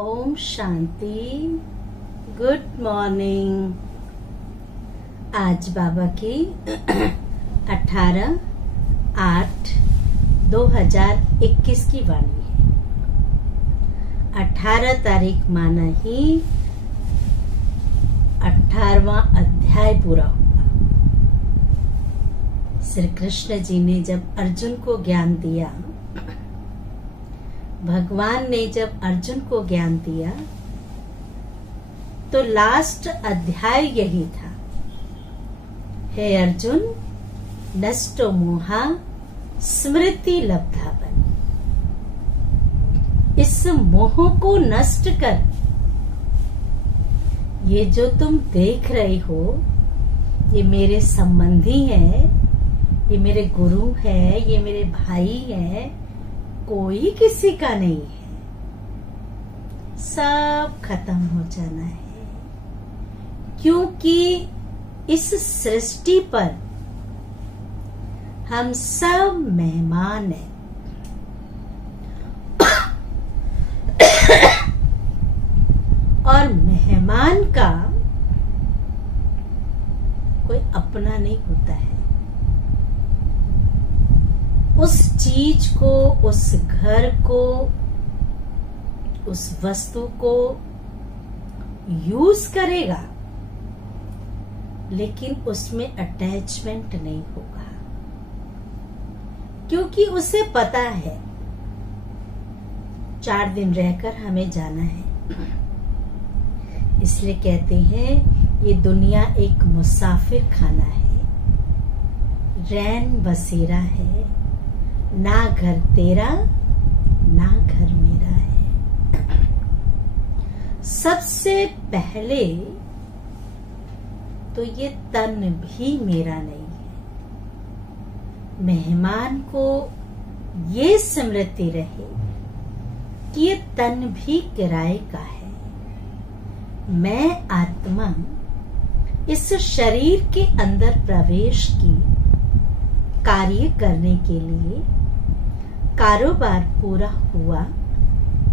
Om Shanti. Good morning. आज बाबा की 18/8/2021 की वाणी है। 18 तारीख माना ही 18वां अध्याय पूरा हुआ। श्री कृष्ण जी ने जब अर्जुन को ज्ञान दिया, भगवान ने जब अर्जुन को ज्ञान दिया तो लास्ट अध्याय यही था। हे अर्जुन, नष्टो मोहा स्मृति लब्धावन। इस मोह को नष्ट कर। ये जो तुम देख रहे हो, ये मेरे संबंधी हैं, ये मेरे गुरु हैं, ये मेरे भाई हैं, कोई किसी का नहीं है। सब खत्म हो जाना है, क्योंकि इस सृष्टि पर हम सब मेहमान हैं। और मेहमान का कोई अपना नहीं होता है। उस चीज को, उस घर को, उस वस्तु को यूज करेगा, लेकिन उसमें अटैचमेंट नहीं होगा, क्योंकि उसे पता है 4 दिन रहकर हमें जाना है। इसलिए कहते हैं ये दुनिया एक मुसाफिर खाना है, रैन बसेरा है, ना घर तेरा ना घर मेरा है। सबसे पहले तो ये तन भी मेरा नहीं है। मेहमान को ये स्मृति रहे कि ये तन भी किराए का है। मैं आत्मा इस शरीर के अंदर प्रवेश की कार्य करने के लिए कारोबार पूरा हुआ,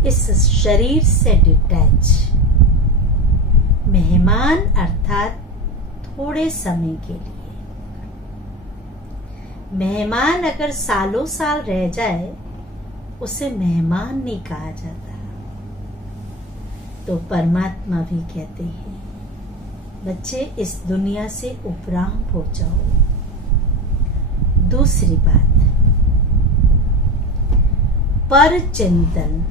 इस शरीर से डिटैच। मेहमान अर्थात थोड़े समय के लिए। मेहमान अगर सालों साल रह जाए, उसे मेहमान नहीं कहा जाता। तो परमात्मा भी कहते हैं, बच्चे इस दुनिया से उपराम हो जाओ। दूसरी बात, पर चिंतन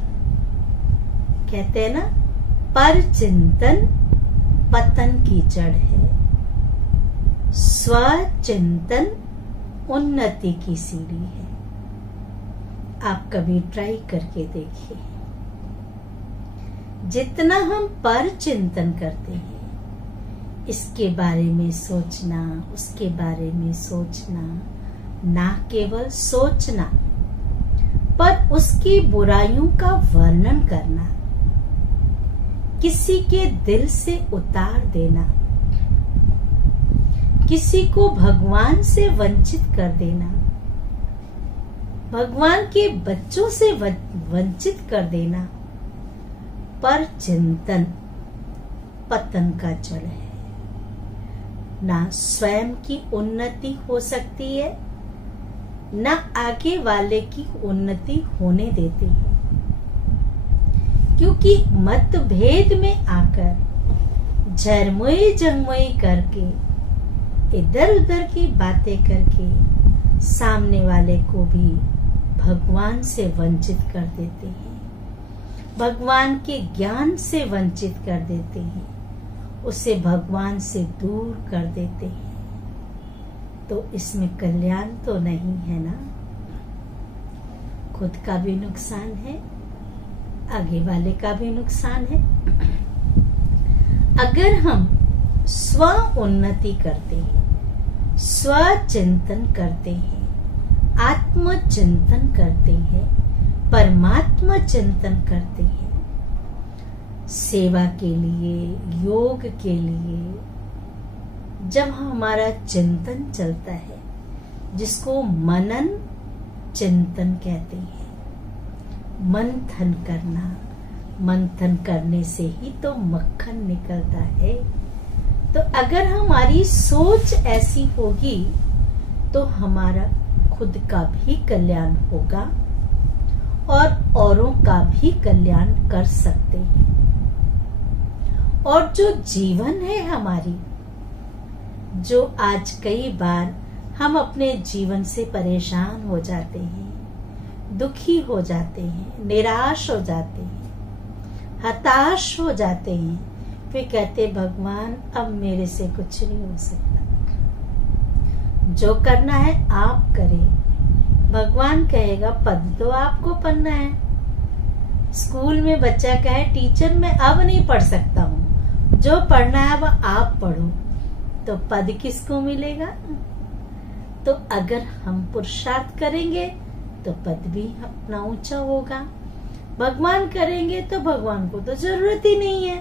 कहते हैं ना, पर चिंतन पतन की जड़ है, स्वचिंतन उन्नति की सीढ़ी है। आप कभी ट्राई करके देखिए। जितना हम पर चिंतन करते हैं, इसके बारे में सोचना, उसके बारे में सोचना, ना केवल सोचना पर उसकी बुराइयों का वर्णन करना, किसी के दिल से उतार देना, किसी को भगवान से वंचित कर देना, भगवान के बच्चों से वंचित कर देना, पर चिंतन पतन का जड़ है। ना स्वयं की उन्नति हो सकती है, न आगे वाले की उन्नति होने देते हैं, क्योंकि मतभेद में आकर झरमोई जंगमोई करके, इधर उधर की बातें करके सामने वाले को भी भगवान से वंचित कर देते हैं, भगवान के ज्ञान से वंचित कर देते हैं, उसे भगवान से दूर कर देते हैं। तो इसमें कल्याण तो नहीं है ना। खुद का भी नुकसान है, आगे वाले का भी नुकसान है। अगर हम स्व उन्नति करते हैं, स्वचिंतन करते हैं, आत्मचिंतन करते हैं, परमात्मा चिंतन करते हैं, सेवा के लिए, योग के लिए, जब हमारा चिंतन चलता है, जिसको मनन चिंतन कहते हैं, मंथन करना, मंथन करने से ही तो मक्खन निकलता है। तो अगर हमारी सोच ऐसी होगी तो हमारा खुद का भी कल्याण होगा और औरों का भी कल्याण कर सकते हैं। और जो जीवन है हमारी, जो आज कई बार हम अपने जीवन से परेशान हो जाते हैं, दुखी हो जाते हैं, निराश हो जाते हैं, हताश हो जाते हैं, फिर कहते भगवान अब मेरे से कुछ नहीं हो सकता, जो करना है आप करें। भगवान कहेगा पद तो आपको पढ़ना है। स्कूल में बच्चा कहे टीचर मैं अब नहीं पढ़ सकता हूँ, जो पढ़ना है वह आप पढ़ो, तो पद किसको मिलेगा? तो अगर हम पुरुषार्थ करेंगे तो पद भी अपना ऊंचा होगा। भगवान करेंगे तो भगवान को तो जरूरत ही नहीं है।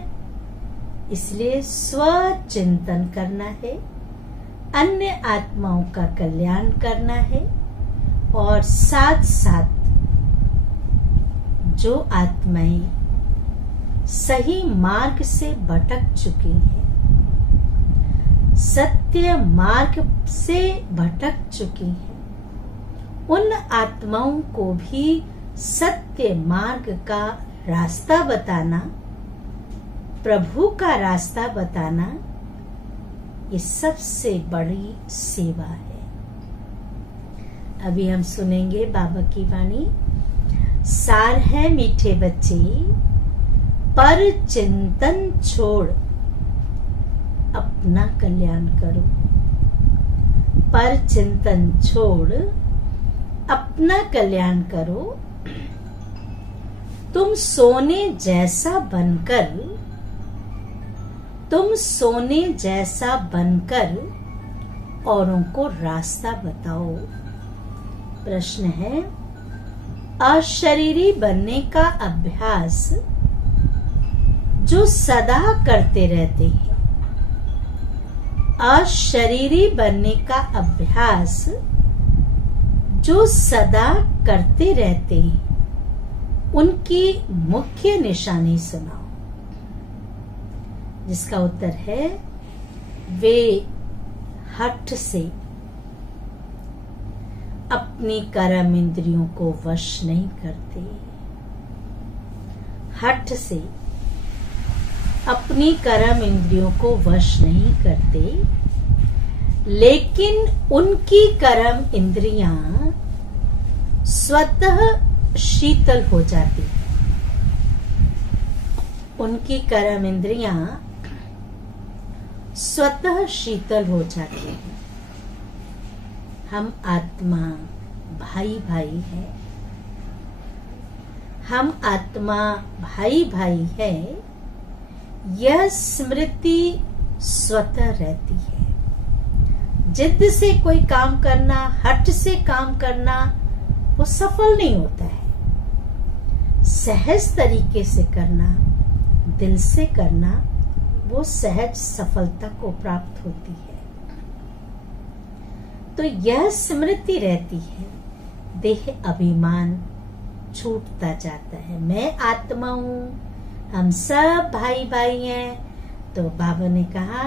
इसलिए स्वचिंतन करना है, अन्य आत्माओं का कल्याण करना है, और साथ साथ जो आत्माएं सही मार्ग से भटक चुकी हैं, सत्य मार्ग से भटक चुकी हैं, उन आत्माओं को भी सत्य मार्ग का रास्ता बताना, प्रभु का रास्ता बताना, ये सबसे बड़ी सेवा है। अभी हम सुनेंगे बाबा की वाणी। सार है मीठे बच्चे, पर चिंतन छोड़ अपना कल्याण करो। पर चिंतन छोड़ अपना कल्याण करो। तुम सोने जैसा बनकर औरों को रास्ता बताओ। प्रश्न है, अशरीरी बनने का अभ्यास जो सदा करते रहते हैं, अशरीरी बनने का अभ्यास जो सदा करते रहते हैं, उनकी मुख्य निशानी सुनाओ। जिसका उत्तर है, वे हठ से अपनी कर्म इंद्रियों को वश नहीं करते। हठ से अपनी कर्म इंद्रियों को वश नहीं करते, लेकिन उनकी कर्म इंद्रियां स्वतः शीतल हो जाती है। उनकी कर्म इंद्रियां स्वतः शीतल हो जाती है। हम आत्मा भाई भाई है, हम आत्मा भाई भाई है, यह स्मृति स्वतः रहती है। जिद से कोई काम करना, हट से काम करना, वो सफल नहीं होता है। सहज तरीके से करना, दिल से करना, वो सहज सफलता को प्राप्त होती है। तो यह स्मृति रहती है, देह अभिमान छूटता जाता है। मैं आत्मा हूँ, हम सब भाई भाई हैं। तो बाबा ने कहा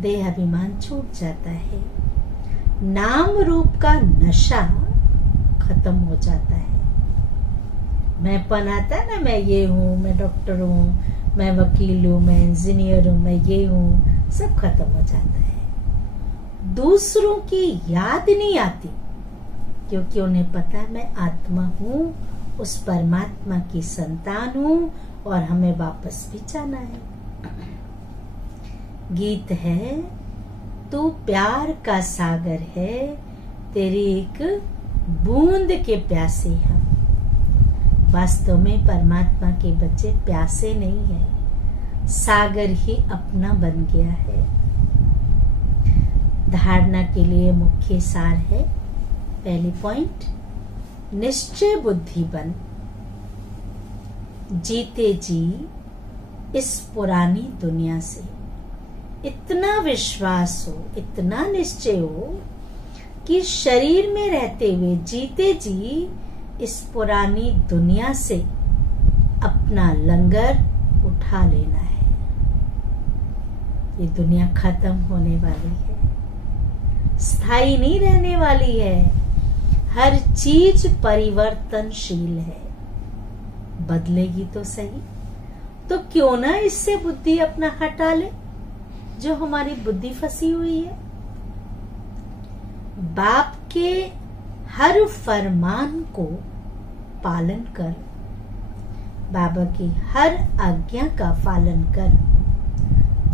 देह अभिमान छूट जाता है, नाम रूप का नशा खत्म हो जाता है। मैं पन आता है ना, मैं ये हूँ, मैं डॉक्टर हूँ, मैं वकील हूँ, मैं इंजीनियर हूँ, मैं ये हूँ, सब खत्म हो जाता है। दूसरों की याद नहीं आती, क्योंकि उन्हें पता है मैं आत्मा हूँ, उस परमात्मा की संतान हूँ और हमें वापस भी जाना है। गीत है, तू प्यार का सागर है, तेरी एक बूंद के प्यासे हम। वास्तव में परमात्मा के बच्चे प्यासे नहीं है, सागर ही अपना बन गया है। धारणा के लिए मुख्य सार है, पहली पॉइंट, निश्चय बुद्धि बन। जीते जी इस पुरानी दुनिया से इतना विश्वास हो, इतना निश्चय हो कि शरीर में रहते हुए जीते जी इस पुरानी दुनिया से अपना लंगर उठा लेना है। ये दुनिया खत्म होने वाली है, स्थायी नहीं रहने वाली है। हर चीज परिवर्तनशील है, बदलेगी तो सही। तो क्यों ना इससे बुद्धि अपना हटा ले, जो हमारी बुद्धि फंसी हुई है। बाप के हर फरमान को पालन कर, बाबा की हर आज्ञा का पालन कर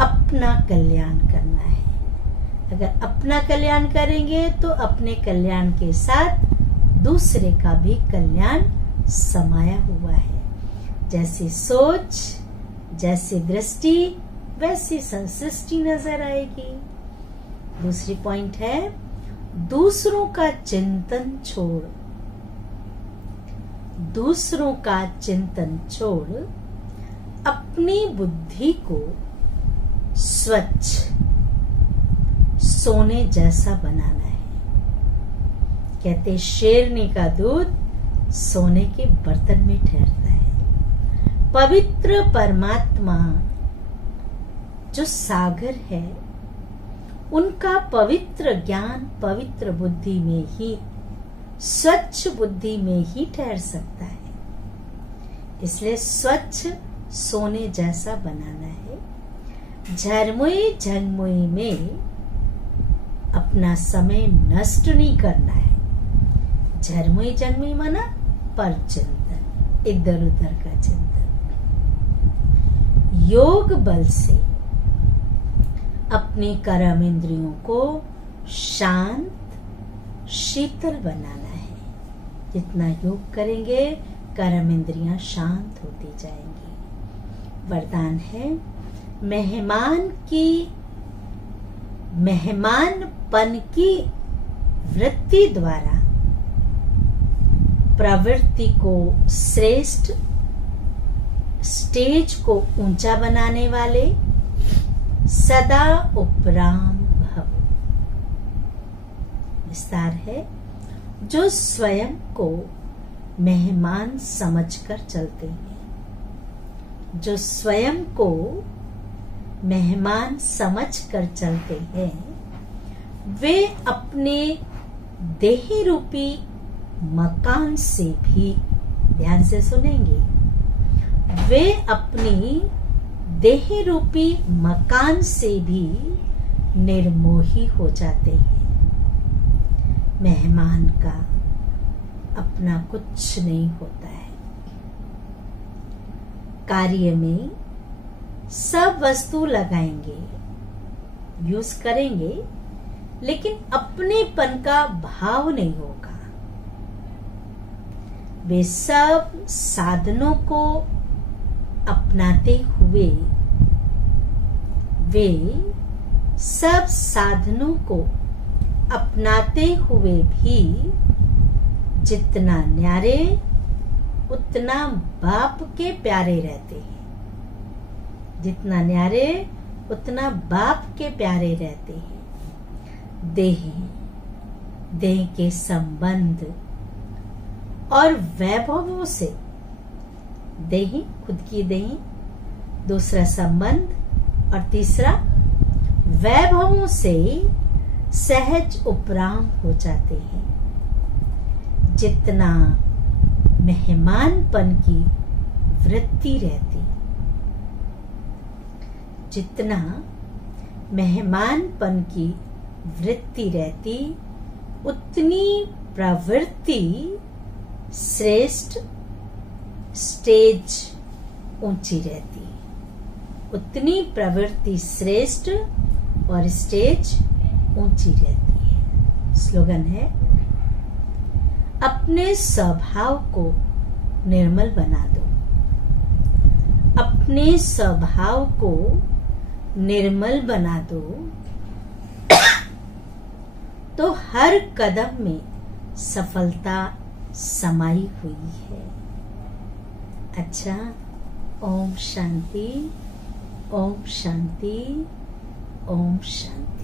अपना कल्याण करना है। अगर अपना कल्याण करेंगे तो अपने कल्याण के साथ दूसरे का भी कल्याण समाया हुआ है। जैसी सोच, जैसी दृष्टि, वैसी संसृष्टि नजर आएगी। दूसरी पॉइंट है, दूसरों का चिंतन छोड़, दूसरों का चिंतन छोड़ अपनी बुद्धि को स्वच्छ सोने जैसा बनाना है। कहते शेरनी का दूध सोने के बर्तन में ठहरता है। पवित्र परमात्मा जो सागर है, उनका पवित्र ज्ञान पवित्र बुद्धि में ही, स्वच्छ बुद्धि में ही ठहर सकता है। इसलिए स्वच्छ सोने जैसा बनाना है। झरमुई झंगमुई में अपना समय नष्ट नहीं करना है। झरमुई झंगमुई माना पर चिंतन, इधर उधर का चिंतन। योग बल से अपनी कर्म इंद्रियों को शांत शीतल बनाना है। जितना योग करेंगे कर्म इंद्रियां शांत होती जाएंगी। वरदान है, मेहमानपन की वृत्ति द्वारा प्रवृत्ति को श्रेष्ठ, स्टेज को ऊंचा बनाने वाले सदा उपराम भव। विस्तार है, जो स्वयं को मेहमान समझकर चलते हैं, जो स्वयं को मेहमान समझकर चलते हैं, वे अपने देही रूपी मकान से भी, ध्यान से सुनेंगे, वे अपनी देही रूपी मकान से भी निर्मोही हो जाते हैं। मेहमान का अपना कुछ नहीं होता है। कार्य में सब वस्तु लगाएंगे, यूज करेंगे, लेकिन अपनेपन का भाव नहीं होगा। वे सब साधनों को अपनाते हुए, वे सब साधनों को अपनाते हुए भी जितना न्यारे उतना बाप के प्यारे रहते हैं। जितना न्यारे उतना बाप के प्यारे रहते हैं। देह के संबंध और वैभवों से, देही खुद की देही, दूसरा संबंध और तीसरा वैभवों से सहज उपराम हो जाते हैं। जितना मेहमानपन की वृत्ति रहती, जितना मेहमानपन की वृत्ति रहती, उतनी प्रवृत्ति श्रेष्ठ, स्टेज ऊंची रहती। उतनी प्रवृत्ति श्रेष्ठ और स्टेज ऊंची रहती है। स्लोगन है, अपने स्वभाव को निर्मल बना दो। अपने स्वभाव को निर्मल बना दो तो हर कदम में सफलता समाई हुई है। अच्छा, ओम शांति, ओम शांति, ओम शांति।